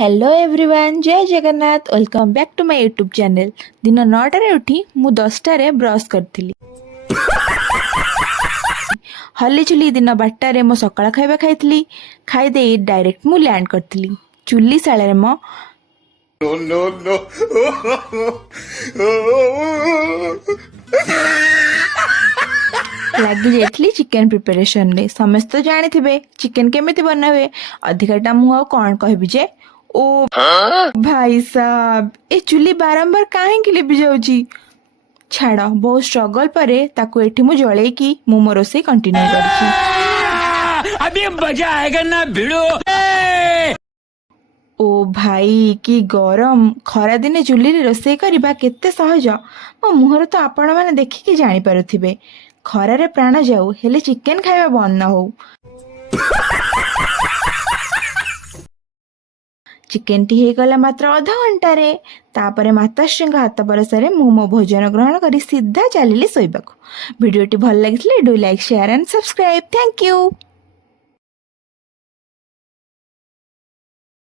Hello everyone, Jai Jagannath. Welcome back to my YouTube channel. दिन 9टारे उठी मु 10टारे ब्रश करथिली। हली चुली दिन 12टारे मो सकाळ खाଇବା खाइथिली। खाइ देई डायरेक्ट मु लैंड करथिली चुली साळे मो no. लगी जाइथिली चिकन प्रिपरेशन रे। समस्त तो जानी थिबे चिकन केमिति बना हुए। अधिकाटा मु आ कोन कहबी जे ओ भाई साहब ए चुली बारंबार काहे के लिपि जाउची। छाड़, बहुत स्ट्रगल परे ताकू एठी मु जळे की मु मो रोसे कंटिन्यू करची। अभी मजा आएगा ना भिड़ो। ओ भाई की गरम। खरा दिने चुली रे रोसे करबा केते सहज मो मुहर तो आपण माने देखिकी जानि पारुथिबे। खरारे प्राण जाऊ हेले चिकन खाଇବା बंद न हो। चिकेन टी हे गला मात्र आधा घंटारे। तापरे माताश्री हाथ परसरे मु मो भोजन ग्रहण करी सीधा चलिली सोइबाकू। वीडियोटी भल लागिथिले do like share and subscribe. Thank you.